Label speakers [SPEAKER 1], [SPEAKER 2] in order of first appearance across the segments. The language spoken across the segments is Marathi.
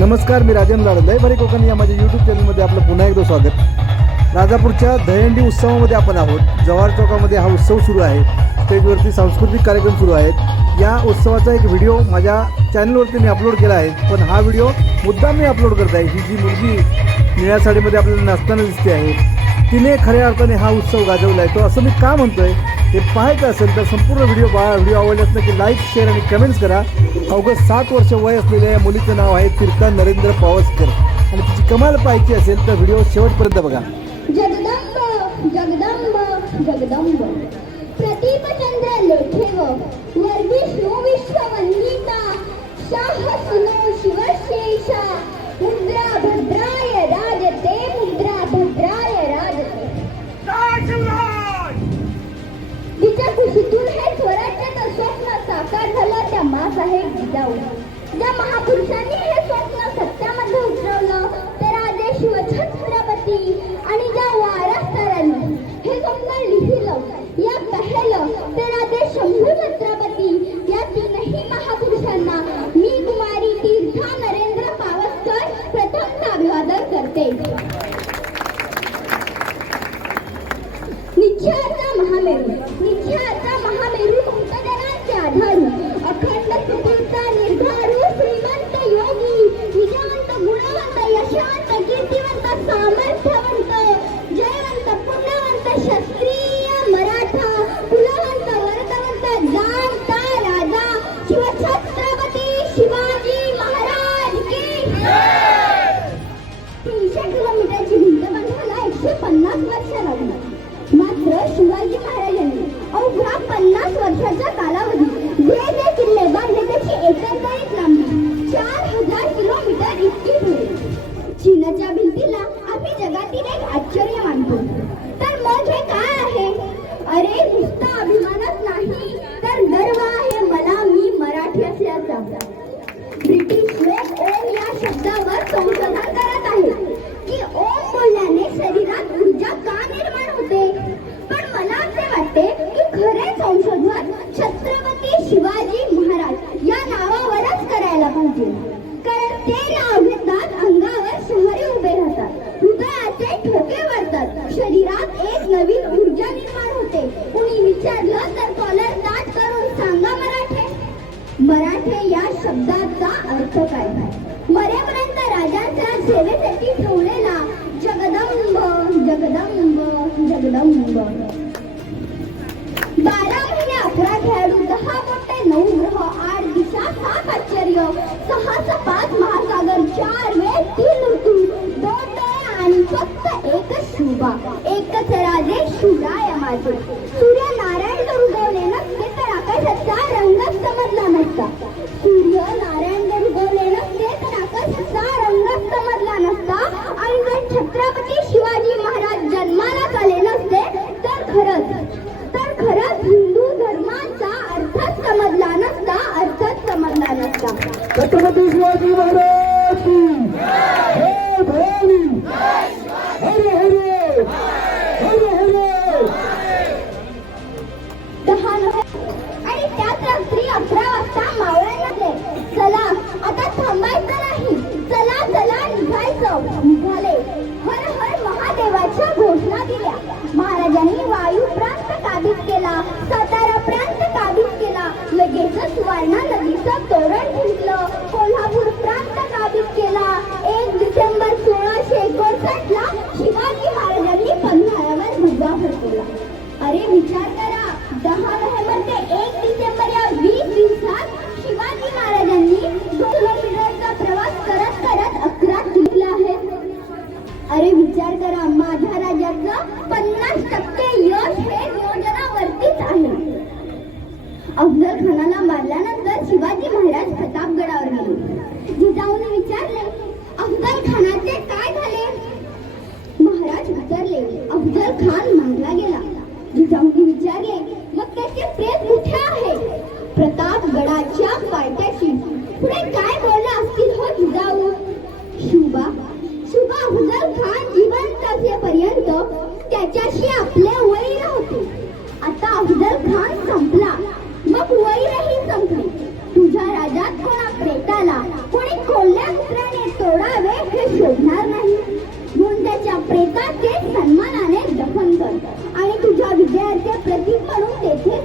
[SPEAKER 1] नमस्कार मी राजन लाड. दहीबारी कोकण या माझ्या यूट्यूब चॅनलमध्ये आपलं पुन्हा एकदा स्वागत. राजापूरच्या दहीहंडी उत्सवामध्ये आपण आहोत. जव्हार चौकामध्ये हा उत्सव सुरू आहे. स्टेजवरती सांस्कृतिक कार्यक्रम सुरू आहेत. या उत्सवाचा एक व्हिडिओ माझ्या चॅनलवरती मी अपलोड केला आहे. पण हा व्हिडिओ मुद्दा मी अपलोड करत आहे. ही जी मुलगी निळ्या साडीमध्ये आपल्याला नाचताना दिसते आहे तिने खऱ्या अर्थाने हा उत्सव गाजवला आहे. तो असं मी का म्हणतो आहे ते पाहायचं असेल तर संपूर्ण व्हिडिओ पहा. व्हिडिओ आवडल्यास की लाईक शेअर आणि कमेंट्स करा. अवघं सात वर्ष वय असलेल्या या मुलीचं नाव आहे तिरका नरेंद्र पावसकर. आणि तिची कमाल पाहायची असेल तर व्हिडिओ शेवटपर्यंत बघा.
[SPEAKER 2] जगदंब जगदंब जगदंब. ছেলে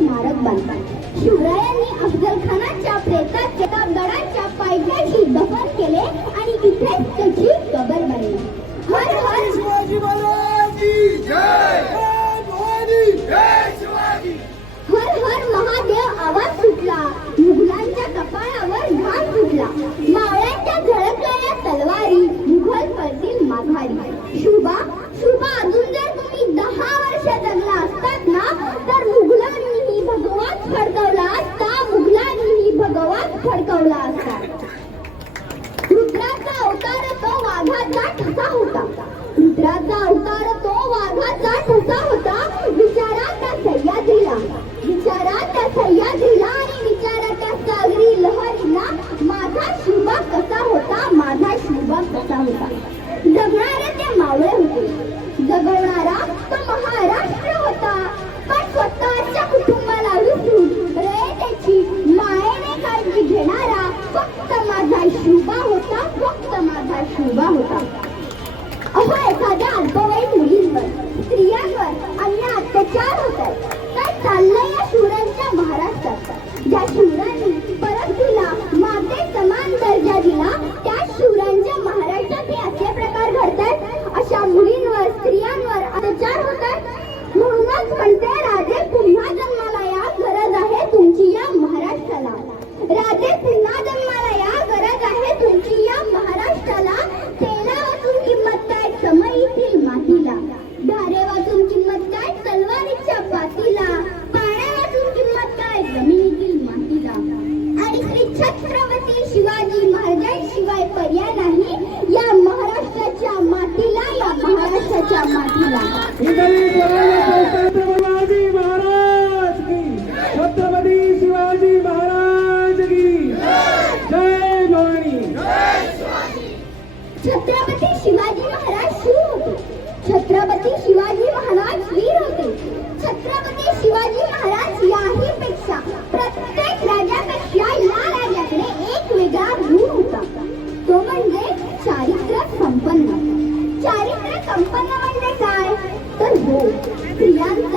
[SPEAKER 2] स्मारक बांधतात शिवरायांनी अफजल खानाच्या प्रेतात प्रतापगडाच्या पायथ्याशी दफन केले आणि इथे त्याची कबर बांधली हर हर
[SPEAKER 3] शिवाजी
[SPEAKER 2] हर हर महादेव आवाज सुटला. मुघलांच्या कपाळावर घाम फुटला मावळ्यांच्या झळकलेल्या तलवारी मुघल पडतील माघारी. พยัก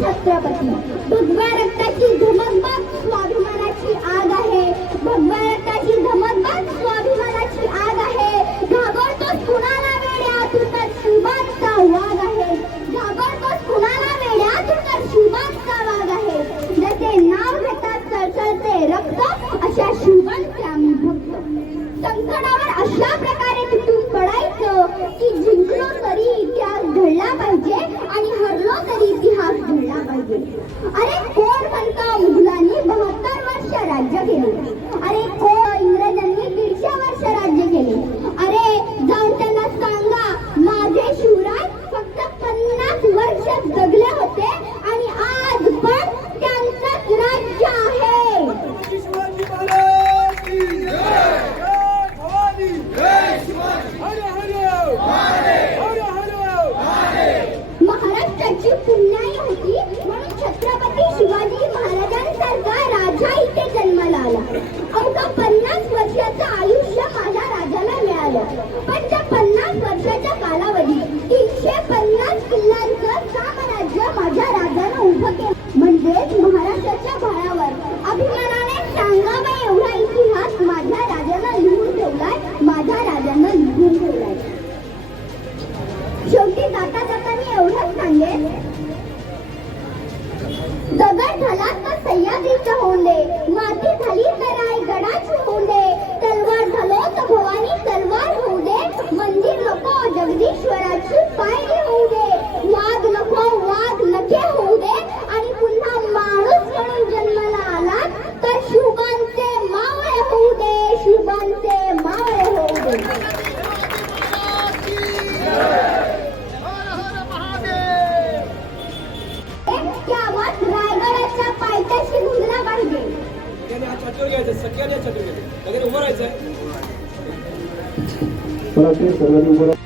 [SPEAKER 2] छत्रपती भगवा रक्ताची धुमक धमक अवघ्या पन्नास वर्षाचं आयुष्य माझ्या राजाला मिळालं. पण त्या पन्नास वर्षाच्या कालावधीत तीनशे पन्नास किल्ल्यांचं साम्राज्य माझ्या राजानं उभं केलं. म्हणजेच महाराष्ट्राच्या भाळावर अभिमानाने सांगावा एवढा इतिहास माझ्या राजानं लिहून ठेवलाय माझ्या राजानं लिहून ठेवलाय. शेवटी जाता जाता मी एवढंच सांगेन. दगड झाला तर सह्याद्रीचं होऊन दे माती झाली तर गडाच होऊ दे तलवार झालो तर भवानी तलवार होऊ दे मंदिर नको जगदीश्वराची पायरी होऊ दे वाघ नको वाघ नखे होऊ दे आणि पुन्हा माणूस म्हणून जन्माला आला तर शुभांचे मावळे होऊ दे शुभांचे Hasta.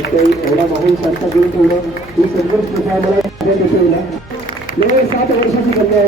[SPEAKER 2] ऐकता येईल
[SPEAKER 4] एवढा माहोल संघर्ष सात वर्षाची कन्या